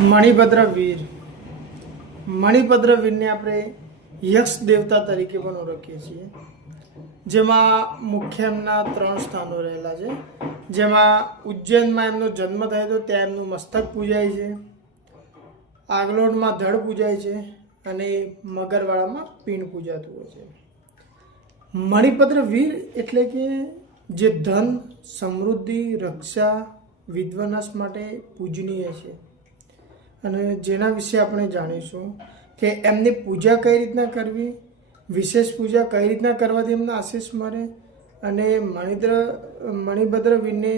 મણિભદ્ર વીર મણિભદ્ર વીરને આપણે યક્ષ દેવતા તરીકે પણ ઓળખીએ છીએ, જેમાં મુખ્ય એમના 3 સ્થાનો રહેલા છે. જેમાં ઉજ્જૈનમાં એમનો જન્મ થયો હતો, ત્યાં એમનું મસ્તક પૂજાય છે, આગલોડમાં ધડ પૂજાય છે અને મગરવાડામાં પીણ પૂજાતું હોય છે. મણિભદ્ર વીર એટલે કે જે ધન, સમૃદ્ધિ, રક્ષા, વિધ્વનાશ માટે પૂજનીય છે અને જેના વિશે આપણે જાણીશું કે એમની પૂજા કઈ રીતના કરવી, વિશેષ પૂજા કઈ રીતના કરવાથી એમના આશીષ મળે અને મણિભદ્ર વીરને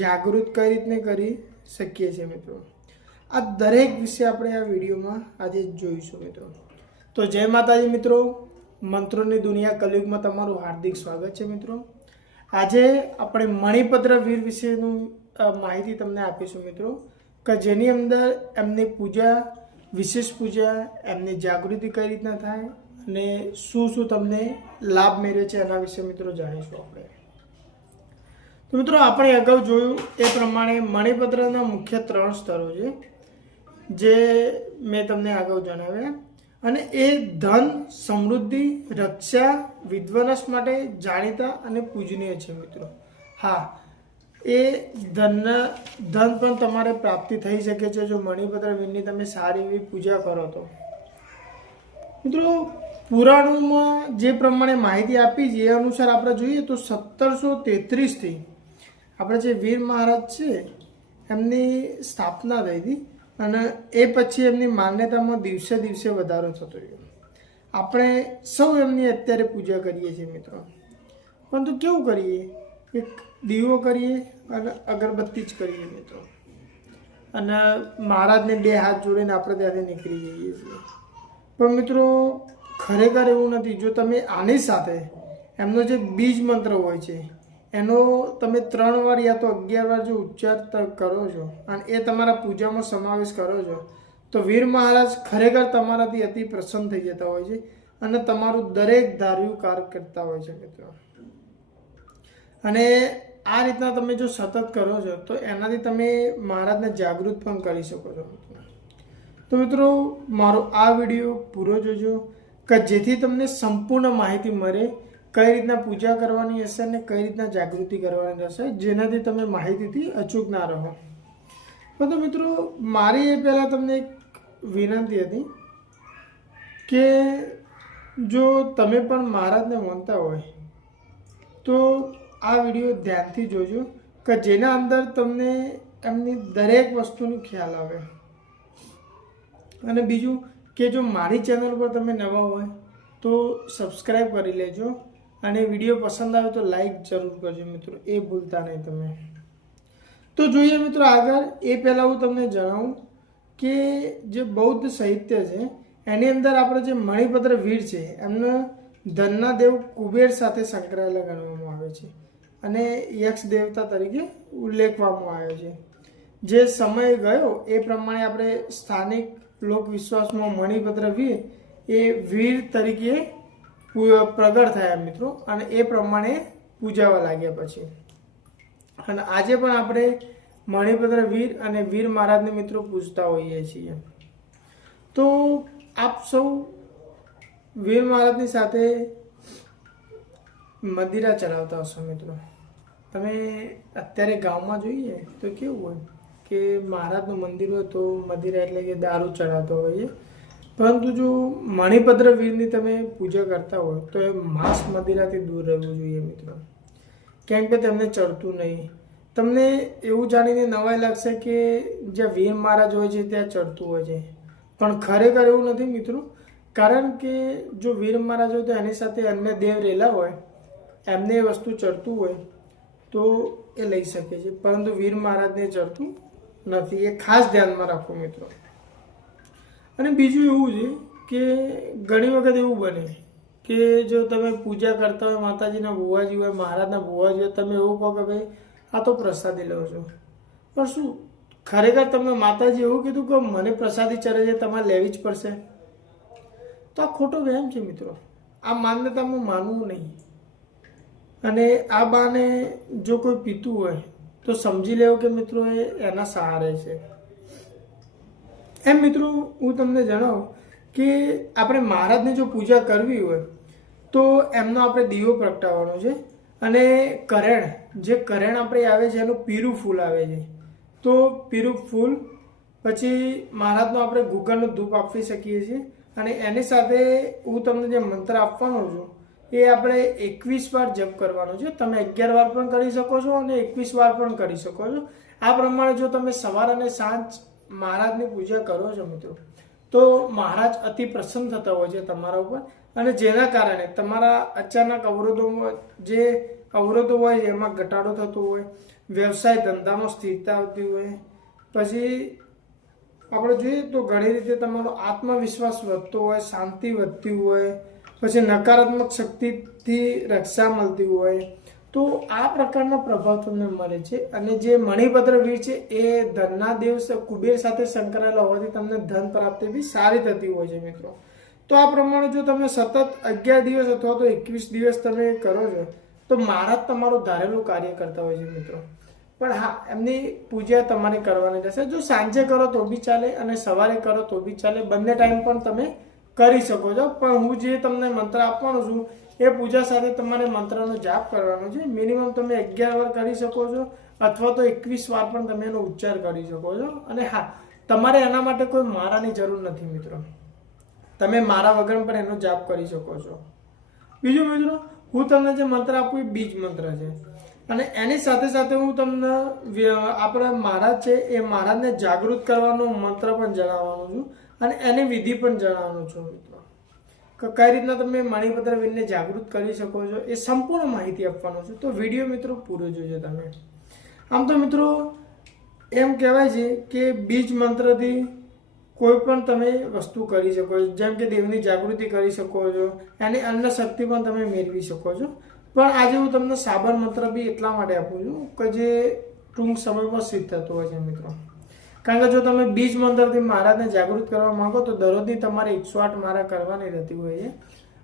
જાગૃત કઈ રીતને કરી શકીએ છીએ મિત્રો. આ દરેક વિશે આપણે આ વિડીયોમાં આજે જોઈશું મિત્રો. તો જય માતાજી મિત્રો, મંત્રોની દુનિયા કલયુગમાં તમારું હાર્દિક સ્વાગત છે મિત્રો. આજે આપણે મણિભદ્ર વીર વિશેનું માહિતી તમને આપીશું મિત્રો, કે જેની અંદર એમની પૂજા, વિશેષ પૂજા, એમની જાગૃતિ કઈ રીતના થાય અને શું શું તમને લાભ મેળવે છે એના વિશે મિત્રો જાણીશું આપણે. તો મિત્રો આપણે અગાઉ જોયું એ પ્રમાણે મણિભદ્રના મુખ્ય 3 સ્તરો છે, જે મેં તમને અગાઉ જણાવ્યા, અને એ ધન, સમૃદ્ધિ, રક્ષા, વિધ્વનાશ માટે જાણીતા અને પૂજનીય છે મિત્રો. હા, એ ધન પણ તમારે પ્રાપ્તિ થઈ શકે છે જો મણિભદ્ર વીરની તમે સારી એવી પૂજા કરો તો. મિત્રો પુરાણોમાં જે પ્રમાણે માહિતી આપી છે એ અનુસાર આપણે જોઈએ તો 1733થી આપણે જે વીર મહારાજ છે એમની સ્થાપના થઈ હતી અને એ પછી એમની માન્યતામાં દિવસે દિવસે વધારો થતો ગયો. આપણે સૌ એમની અત્યારે પૂજા કરીએ છીએ મિત્રો, પરંતુ કેવું કરીએ, એક દીવો કરીએ અને અગરબત્તી જ કરીએ મિત્રો, અને મહારાજને 2 હાથ જોડીને આપણે ત્યાંથી નીકળી જઈએ છીએ. પણ મિત્રો ખરેખર એવું નથી. જો તમે આની સાથે એમનો જે બીજ મંત્ર હોય છે એનો તમે 3 વાર યા તો 11 વાર જો ઉચ્ચાર કરો છો અને એ તમારા પૂજામાં સમાવેશ કરો છો તો વીર મહારાજ ખરેખર તમારાથી અતિ પ્રસન્ન થઈ જતા હોય છે અને તમારું દરેક ધાર્યું કાર્ય કરતા હોય છે મિત્રો. અને આ રીતના તમે જો સતત કરો છો તો એનાથી તમે મહારાજને જાગૃત પણ કરી શકો છો મિત્રો. તો મિત્રો મારો આ વિડીયો પૂરો જોજો, કે જેથી તમને સંપૂર્ણ માહિતી મળે કઈ રીતના પૂજા કરવાની હશે અને કઈ રીતના જાગૃતિ કરવાની હશે, જેનાથી તમે માહિતીથી અચૂક ના રહો. તો મિત્રો મારી એ પહેલાં તમને એક વિનંતી હતી કે જો તમે પણ મહારાજને માનતા હોય તો આ વિડીયો ધ્યાનથી જોજો, કે જેના અંદર તમને એમની દરેક વસ્તુનો ખ્યાલ આવે. અને બીજું કે જો મારી ચેનલ પર તમે નવા હોય તો સબસ્ક્રાઈબ કરી લેજો અને વિડીયો પસંદ આવે તો લાઈક જરૂર કરજો મિત્રો, એ ભૂલતા નહીં તમે. તો જોઈએ મિત્રો આગળ. એ પહેલાં હું તમને જણાવું કે જે બૌદ્ધ સાહિત્ય છે એની અંદર આપણે જે મણિભદ્ર વીર છે એમનો ધનના દેવ કુબેર સાથે સંકળાયેલા ગણવામાં આવે છે અને યક્ષ દેવતા તરીકે ઉલ્લેખવામાં આવ્યો છે. જે સમય ગયો એ પ્રમાણે આપણે સ્થાનિક લોકવિશ્વાસમાં મણિભદ્ર વીર એ વીર તરીકે પ્રગટ થયા મિત્રો, અને એ પ્રમાણે પૂજાવા લાગ્યા પછી. અને આજે પણ આપણે મણિભદ્ર વીર અને વીર મહારાજને મિત્રો પૂજતા હોઈએ છીએ. તો આપ સૌ વીર મહારાજની સાથે મદિરા ચલાવતા હશો મિત્રો. તમે અત્યારે ગામમાં જોઈએ તો કેવું હોય કે મહારાજનું મંદિર હોય તો મદિરા એટલે કે દારૂ ચડાવતો હોઈએ, પરંતુ જો મણિભદ્ર વીરની તમે પૂજા કરતા હોય તો એ માંસ મદિરાથી દૂર રહેવું જોઈએ મિત્રો, કેમ કે તેમને ચડતું નહીં. તમને એવું જાણીને નવાઈ લાગશે કે જ્યાં વીર મહારાજ હોય છે ત્યાં ચડતું હોય છે, પણ ખરેખર એવું નથી મિત્રો. કારણ કે જો વીર મહારાજ હોય તો એની સાથે અન્ય દેવ રહેલા હોય, એમને એ વસ્તુ ચડતું હોય તો એ લઈ શકે છે, પરંતુ વીર મહારાજને ચડતું નથી. એ ખાસ ધ્યાનમાં રાખો મિત્રો. અને બીજું એવું છે કે ઘણી વખત એવું બને કે જો તમે પૂજા કરતા હોય, માતાજીના ભુવાજી હોય, મહારાજના ભુવાજી હોય, તમે એવું કહો કે ભાઈ આ તો પ્રસાદી લો છો, પણ શું ખરેખર તમને માતાજી એવું કીધું કે મને પ્રસાદી ચડે છે તમારે લેવી જ પડશે? તો આ ખોટો વહેમ છે મિત્રો. આ માન્યતામાં માનવું નહીં. અને આ બાને જો કોઈ પીતું હોય તો સમજી લેવું કે મિત્રો એ એના સહારે છે. એમ મિત્રો હું તમને જણાવું કે આપણે મહારાજની જો પૂજા કરવી હોય તો એમનો આપણે દીવો પ્રગટાવવાનો છે, અને કરેણ જે કરેણ આપણે આવે છે એનું પીરું ફૂલ આવે છે, તો પીરું ફૂલ પછી મહારાજનો આપણે ગુગળનું ધૂપ આપી શકીએ છીએ, અને એની સાથે હું તમને જે મંત્ર આપવાનો છું એ આપણે 21 વાર જપ કરવાનો છે. તમે 11 વાર પણ કરી શકો છો અને 21 વાર પણ કરી શકો છો. આ પ્રમાણે જો તમે સવાર અને સાંજ મહારાજની પૂજા કરો છો મિત્રો, તો મહારાજ અતિ પ્રસન્ન થતા હોય છે તમારા ઉપર, અને જેના કારણે તમારા અચાનક જે અવરોધો હોય એમાં ઘટાડો થતો હોય, વ્યવસાય ધંધામાં સ્થિરતા આવતી હોય, પછી આપણે જોઈએ તો ઘણી રીતે તમારો આત્મવિશ્વાસ વધતો હોય, શાંતિ વધતી હોય, પછી નકારાત્મક શક્તિથી રક્ષા મળતી હોય, તો આ પ્રકારનો પ્રભાવ તમને મળે છે. અને જે મણિપત્ર વીર છે એ ધનના દેવ કુબેર સાથે સંકળાયેલા હોવાથી તમને ધન પ્રાપ્તિ બી સારી થતી હોય છે મિત્રો. તો આ પ્રમાણે જો તમે સતત 11 દિવસ અથવા તો 21 દિવસ તમે કરો છો તો મહારાજ તમારું ધારેલું કાર્ય કરતા હોય છે મિત્રો. પણ હા, એમની પૂજા તમારે કરવાની રહેશે. જો સાંજે કરો તો બી ચાલે અને સવારે કરો તો બી ચાલે, બંને ટાઈમ પણ તમે કરી શકો છો. પણ હું જે તમને મંત્ર આપવાનો છું એ પૂજા સાથે તમારે મંત્રનો જાપ કરવાનો છે. મિનિમમ તમે 11 વાર કરી શકો છો અથવા તો 21 વાર પણ તમે એનો ઉચ્ચાર કરી શકો છો. અને હા, તમારે એના માટે કોઈ મારાની જરૂર નથી મિત્રો, તમે મારા વગર પણ એનો જાપ કરી શકો છો. બીજું મિત્રો, હું તમને જે મંત્ર આપું એ બીજ મંત્ર છે, અને એની સાથે સાથે હું તમને આપણા મહારાજ છે એ મહારાજને જાગૃત કરવાનો મંત્ર પણ જણાવવાનો છું, અને એની વિધિ પણ જણાવવાનું છું મિત્રો. કઈ રીતના તમે મણિપત્ર વીરને જાગૃત કરી શકો છો એ સંપૂર્ણ માહિતી આપવાનો છું. તો વિડીયો મિત્રો પૂરો જોજો તમે. આમ તો મિત્રો એમ કહેવાય છે કે બીજ મંત્રથી કોઈ પણ તમે વસ્તુ કરી શકો છો, જેમ કે દેવની જાગૃતિ કરી શકો છો, એની અન્ન શક્તિ પણ તમે મેળવી શકો છો. પણ આજે હું તમને સાબર મંત્ર બી એટલા માટે આપું છું કે જે ટૂંક સમયમાં સિદ્ધ થતો હોય છે મિત્રો. કારણ કે જો તમે બીજ મંત્રથી મહારાજને જાગૃત કરવા માંગો તો દરરોજની તમારે 108 માળા કરવાની રહેતી હોય છે,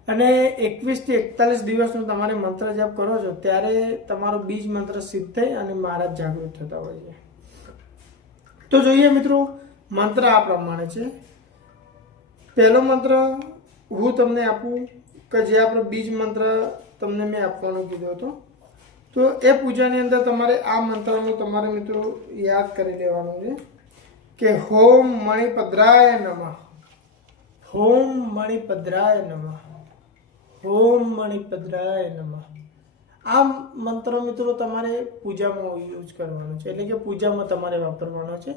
અને 21 થી 41 દિવસનો તમારે મંત્ર જપ કરો છો ત્યારે તમારો બીજ મંત્ર સિદ્ધ થઈ અને મહારાજ જાગૃત થતા હોય છે. તો જોઈએ મિત્રો, મંત્ર આ પ્રમાણે છે. પહેલો મંત્ર હું તમને આપું કે જે આપણો બીજ મંત્ર તમને મેં આપવાનું કીધું હતું, તો એ પૂજાની અંદર તમારે આ મંત્રનું તમારે મિત્રો યાદ કરી લેવાનું છે કે હોમ મણિપદ્રાય નમઃ, હોમ મણિપદ્રાય નમઃ, હોમ મણિપદ્રાય નમઃ. આ મંત્ર મિત્રો તમારે પૂજામાં યુઝ કરવાનો છે, એટલે કે પૂજામાં તમારે વાપરવાનો છે.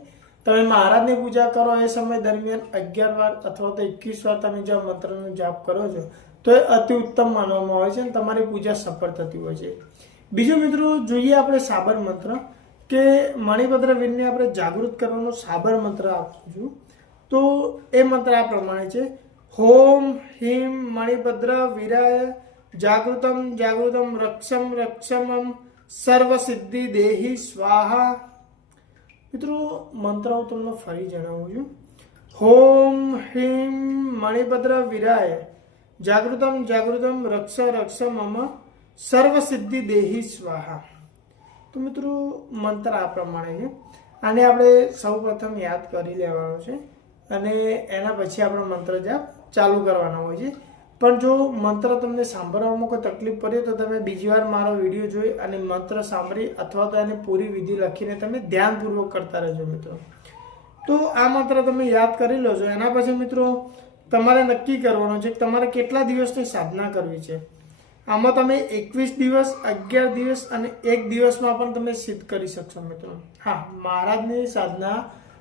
તમે મહારાજની પૂજા કરો એ સમય દરમિયાન 11 વાર અથવા તો 21 વાર તમે જો મંત્રનો જાપ કરો છો તો એ અતિ ઉત્તમ માનવામાં આવે છે અને તમારી પૂજા સફળ થતી હોય છે. બીજું મિત્રો, જોઈએ આપણે સાબર મંત્ર, કે મણિપત્ર વીરને આપણે જાગૃત કરવાનો સાબર મંત્ર આપું છું. તો એ મંત્ર આ પ્રમાણે છે: હોમ હિમ મણિપદ્ર વીરાય જાગૃતમ જાગૃતમ રક્ષમ રક્ષમમ સર્વ સિદ્ધિ દેહી સ્વાહા. મિત્રો મંત્ર હું તમને ફરી જણાવું છું. હોમ હિમ મણિપદ્ર વીરાય જાગૃતમ જાગૃતમ રક્ષ રક્ષમમ સર્વ સિદ્ધિ દેહી સ્વાહા. તો મિત્રો મંત્ર આ પ્રમાણે છે. આને આપણે સૌ પ્રથમ યાદ કરી લેવાનો છે અને એના પછી આપણો મંત્ર જાપ ચાલુ કરવાનો હોય છે. પણ જો મંત્ર તમને સાંભળવામાં કોઈ તકલીફ પડે તો તમે બીજી વાર મારો વિડીયો જોઈ અને મંત્ર સાંભળી અથવા તો એની પૂરી વિધિ લખીને તમે ધ્યાનપૂર્વક કરતા રહેજો મિત્રો. તો આ મંત્ર તમે યાદ કરી લો છો. એના પછી મિત્રો તમારે નક્કી કરવાનું છે કે તમારે કેટલા દિવસની સાધના કરવી છે. આમાં તમે 21 દિવસ, 11 દિવસ અને 1 દિવસમાં પણ તમે સિદ્ધ કરી શકશો મિત્રો. હા, મહારાજની સાધના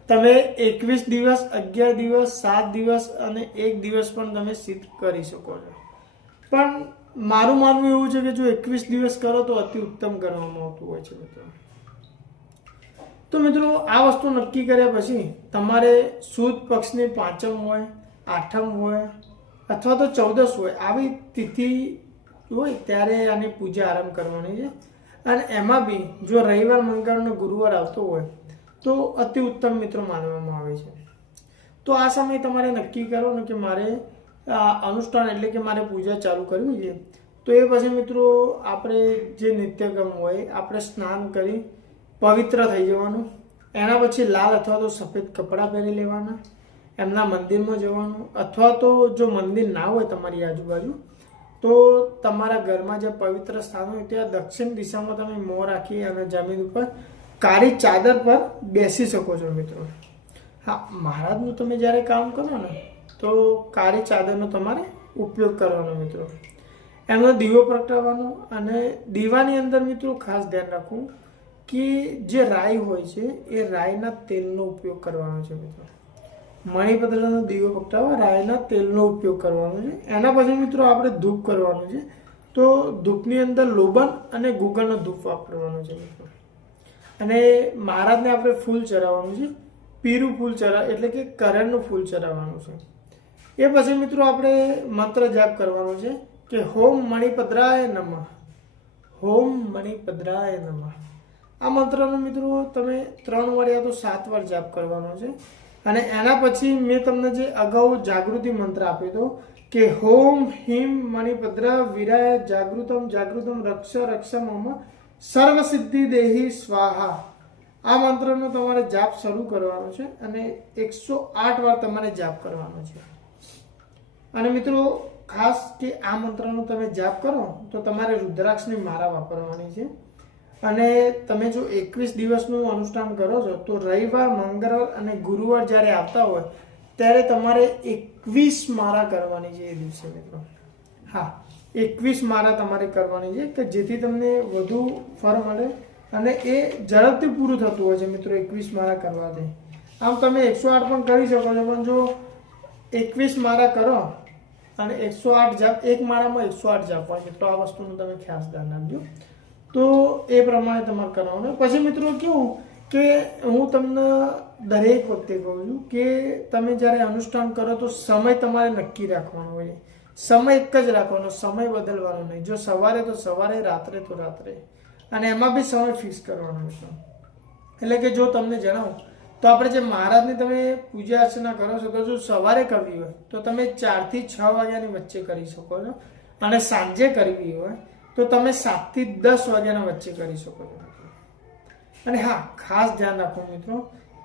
તમે 21 દિવસ, 11 દિવસ, 7 દિવસ અને 1 દિવસ પણ તમે સિદ્ધ કરી શકો છો. પણ મારું માનવું એવું છે કે જો 21 દિવસ કરો તો અતિ ઉત્તમ ગણવામાં આવતું હોય છે મિત્રો. તો મિત્રો આ વસ્તુ નક્કી કર્યા પછી તમારે સુદ પક્ષની 5મ હોય, 8મ હોય અથવા તો 14th હોય, આવી તિથિ હોય ત્યારે આની પૂજા આરંભ કરવાની છે. અને એમાં બી જો રવિવાર, મંગળનો ગુરુવાર આવતો હોય તો અતિ ઉત્તમ મિત્રો માનવામાં આવે છે. તો આ સમયે તમારે નક્કી કરવાનું કે મારે અનુષ્ઠાન એટલે કે મારે પૂજા ચાલુ કરવી છે. તો એ પછી મિત્રો આપણે જે નિત્યક્રમ હોય આપણે સ્નાન કરી પવિત્ર થઈ જવાનું. એના પછી લાલ અથવા તો સફેદ કપડાં પહેરી લેવાના એમના મંદિરમાં જવાનું, અથવા તો જો મંદિર ના હોય તમારી આજુબાજુ તો તમારા ઘરમાં જે પવિત્ર સ્થાન હોય ત્યાં દક્ષિણ દિશામાં તમે મોં રાખી અને જમીન ઉપર કાળી ચાદર પર બેસી શકો છો મિત્રો. હા, મહારાજનું તમે જ્યારે કામ કરો ને તો કાળી ચાદરનો તમારે ઉપયોગ કરવાનો મિત્રો. એમનો દીવો પ્રગટાવવાનો, અને દીવાની અંદર મિત્રો ખાસ ધ્યાન રાખવું કે જે રાઈ હોય છે એ રાઈના તેલનો ઉપયોગ કરવાનો છે મિત્રો. મણિપત્રનો દીવો પ્રગટાવવા રાઈના તેલનો ઉપયોગ કરવાનો છે. એના પછી મિત્રો આપણે ધૂપ કરવાનું છે. તો ધૂપની અંદર લોબન અને ગુગળનો ધૂપ વાપરવાનો છે મિત્રો. અને મહારાજને આપણે ફૂલ ચડાવવાનું છે, પીરું ફૂલ એટલે કે કરણનું ફૂલ ચડાવવાનું છે. એ પછી મિત્રો આપણે મંત્ર જાપ કરવાનો છે કે હોમ મણિપદ્રાય નમઃ, હોમ મણિપદ્રાય નમઃ. આ મંત્રનો મિત્રો તમે 3 વાર યા તો 7 વાર જાપ કરવાનો છે. અને એના પછી મેં તમને જે અગાઉ જાગૃતિ મંત્ર આપ્યો હતો કે હોમ હિમ મણિપદ્ર વિરાય જાગૃતમ જાગૃતમ રક્ષ રક્ષ મમ સર્વ સિદ્ધિ દેહી સ્વાહા. આ મંત્રનો તમારે જાપ શરૂ કરવાનો છે અને 108 વાર તમારે જાપ કરવાનો છે. અને મિત્રો ખાસ કે આ મંત્રનો તમે જાપ કરો તો તમારે રુદ્રાક્ષની માળા વાપરવાની છે. અને તમે જો 21 દિવસનું અનુષ્ઠાન કરો છો તો રવિવાર, મંગળવાર અને ગુરુવાર જ્યારે આવતા હોય ત્યારે તમારે 21 માળા કરવાની છે એ દિવસે મિત્રો. હા, 21 માળા તમારે કરવાની છે કે જેથી તમને વધુ ફળ મળે અને એ ઝડપથી પૂરું થતું હોય છે મિત્રો 21 માળા કરવાથી. આમ તમે 108 પણ કરી શકો છો, પણ જો 21 માળા કરો અને 108 જાપ, એક માળામાં 108 જાપ હોય મિત્રો. આ વસ્તુનું તમે ખાસ ધ્યાન રાખજો. તો એ પ્રમાણે તમારે કરવાનું. પછી મિત્રો કેવું કે હું તમને દરેક વખતે કહું છું કે તમે જ્યારે અનુષ્ઠાન કરો તો સમય તમારે નક્કી રાખવાનો હોય. સમય એક જ રાખવાનો, સમય બદલવાનો નહીં. જો સવારે તો સવારે, રાત્રે તો રાત્રે, અને એમાં બી સમય ફિક્સ કરવાનો મિત્રો. એટલે કે જો તમને જણાવું તો આપણે જે મહારાજની તમે પૂજા અર્ચના કરો છો તો જો સવારે કરવી હોય તો તમે 4 થી 6 વાગ્યાની વચ્ચે કરી શકો છો, અને સાંજે કરવી હોય તો તમે 7 થી 10 વાગ્યાના વચ્ચે કરી શકો છો. અને હા, ખાસ ધ્યાન રાખો મિત્રો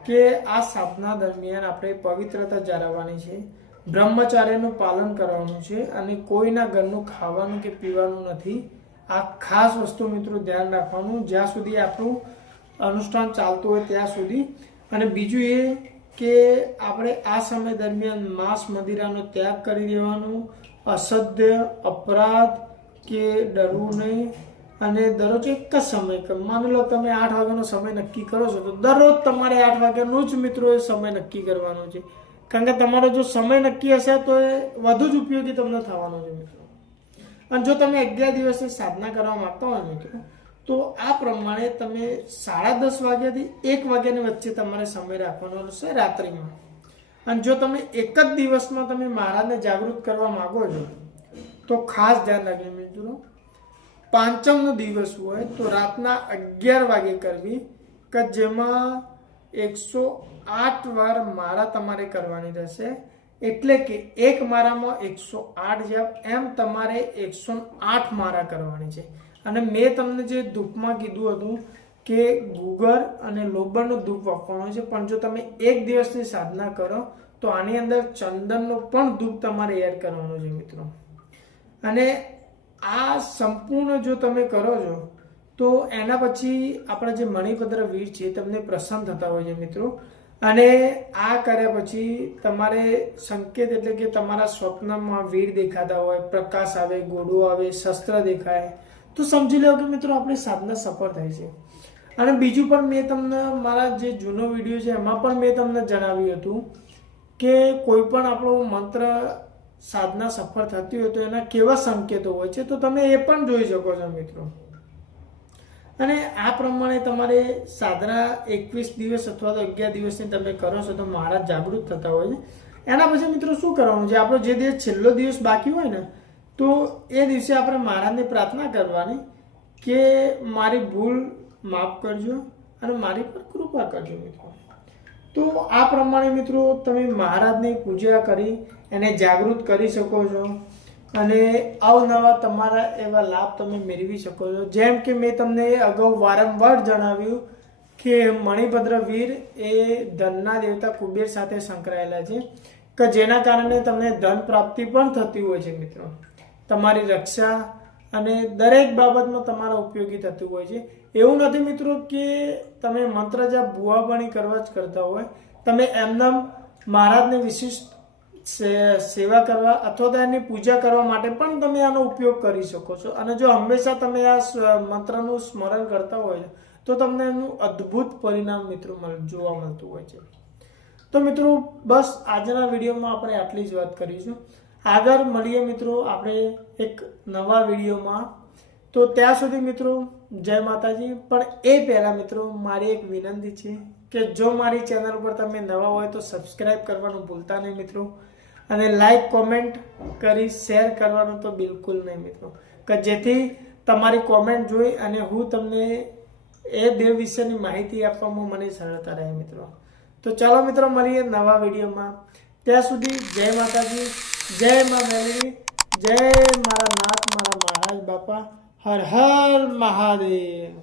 કે આ સાધના દરમિયાન આપણે પવિત્રતા જાળવવાની છે, બ્રહ્મચાર્યનું પાલન કરવાનું છે, અને કોઈના ઘરનું ખાવાનું કે પીવાનું નથી. આ ખાસ વસ્તુ મિત્રો ધ્યાન રાખવાનું જ્યાં સુધી આપણું અનુષ્ઠાન ચાલતું હોય ત્યાં સુધી. અને બીજું એ કે આપણે આ સમય દરમિયાન માંસ મદિરાનો ત્યાગ કરી દેવાનું, અસત્ય, અપરાધ કે ડરવું નહીં. અને દરરોજ એક જ સમય, માની લો તમે 8 વાગ્યાનો સમય નક્કી કરો છો તો દરરોજ તમારે 8 વાગ્યાનો જ મિત્રો એ સમય નક્કી કરવાનો છે. કારણ કે તમારો જો સમય નક્કી હશે તો એ વધુ જ ઉપયોગી તમને થવાનો છે મિત્રો. અને જો તમે 11 દિવસની સાધના કરવા માંગતા હોય મિત્રો તો આ પ્રમાણે તમે 10:30 વાગ્યાથી 1 વાગ્યાની વચ્ચે તમારે સમય રાખવાનો રહેશે રાત્રિમાં. અને જો તમે એક જ દિવસમાં તમે મહારાજને જાગૃત કરવા માંગો છો તો ખાસ ધ્યાન રાખજો મિત્રો, પાંચમનો દિવસ હોય તો રાતના 11 વાગે કરવી, કે જેમાં 108 વાર માળા તમારે કરવાની રહેશે. એટલે કે એક માળામાં 108 જાપ, એમ તમારે 108 માળા કરવાની છે. અને મેં તમને જે ધૂપમાં કીધું હતું કે ગુગળ અને લોબરનો ધૂપ વાપરવાનો છે, પણ જો તમે એક દિવસની સાધના કરો તો આની અંદર ચંદનનો પણ ધૂપ તમારે એડ કરવાનો છે મિત્રો. અને આ સંપૂર્ણ જો તમે કરો છો તો એના પછી આપણા જે મણિપદ્ર વીર છે તમને પ્રસન્ન થતા હોય છે મિત્રો. અને આ કર્યા પછી તમારે સંકેત એટલે કે તમારા સ્વપ્નમાં વીર દેખાતા હોય, પ્રકાશ આવે, ઘોડો આવે, શસ્ત્ર દેખાય, તો સમજી લો કે મિત્રો આપણી સાધના સફળ થઈ છે. અને બીજું પણ મેં તમને મારા જે જૂનો વિડીયો છે એમાં પણ મેં તમને જણાવ્યું હતું કે કોઈ પણ આપણો મંત્ર સાધના સફળ થતી હોય તો એના કેવા સંકેતો હોય છે, તો તમે એ પણ જોઈ શકો છો મિત્રો. અને આ પ્રમાણે તમારે સાધના 21 દિવસ અથવા તો 11 દિવસની તમે કરો છો તો મહારાજ જાગૃત થતા હોય છે. એના પછી મિત્રો શું કરવાનું છે, આપણો જે દિવસ છેલ્લો દિવસ બાકી હોય ને તો એ દિવસે આપણે મહારાજને પ્રાર્થના કરવાની કે મારી ભૂલ માફ કરજો અને મારી પર કૃપા કરજો મિત્રો. તો આ પ્રમાણે મિત્રો તમે મહારાજની પૂજા કરી એને જાગૃત કરી શકો છો અને અવનવા તમારા એવા લાભ તમે મેળવી શકો છો. જેમ કે મેં તમને અગાઉ વારંવાર જણાવ્યું કે મણિભદ્ર વીર એ ધનના દેવતા કુબેર સાથે સંકળાયેલા છે કે જેના કારણે તમને ધન પ્રાપ્તિ પણ થતી હોય છે મિત્રો. તમારી રક્ષા અને દરેક બાબતમાં તમારા ઉપયોગી થતું હોય છે. એવું નથી મિત્રો કે તમે મંત્ર જાપ ભુવાબાણી કરવા જ કરતા હોય. તમે એમનામ મહારાજને વિશિષ્ટ સેવા કરવા અથવા તો એની પૂજા કરવા માટે પણ તમે આનો ઉપયોગ કરી શકો છો. અને જો હંમેશા તમે આ મંત્રનું સ્મરણ કરતા હોય તો તમને એનું અદ્ભુત પરિણામ મિત્રો જોવા મળતું હોય છે. તો મિત્રો બસ આજના વિડીયોમાં આપણે આટલી જ વાત કરીશું. આગળ મળીએ મિત્રો આપણે એક નવા વિડીયોમાં. તો ત્યાં સુધી મિત્રો જય માતાજી. પણ એ પહેલાં મિત્રો મારી એક વિનંતી છે કે જો મારી ચેનલ પર તમે નવા હોય તો સબસ્ક્રાઈબ કરવાનું ભૂલતા નહીં મિત્રો. અને લાઈક કોમેન્ટ કરી શેર કરવાનું તો બિલકુલ નહીં મિત્રો, કે જેથી તમારી કોમેન્ટ જોઈ અને હું તમને એ દેવ વિશેની માહિતી આપવામાં મને સરળતા રહે મિત્રો. તો ચાલો મિત્રો મળીએ નવા વિડીયોમાં. ત્યાં સુધી જય માતાજી, જય મા મેલડી, જય મારા નાથ મારા મહારાજ બાપા, હર હર મહાદેવ.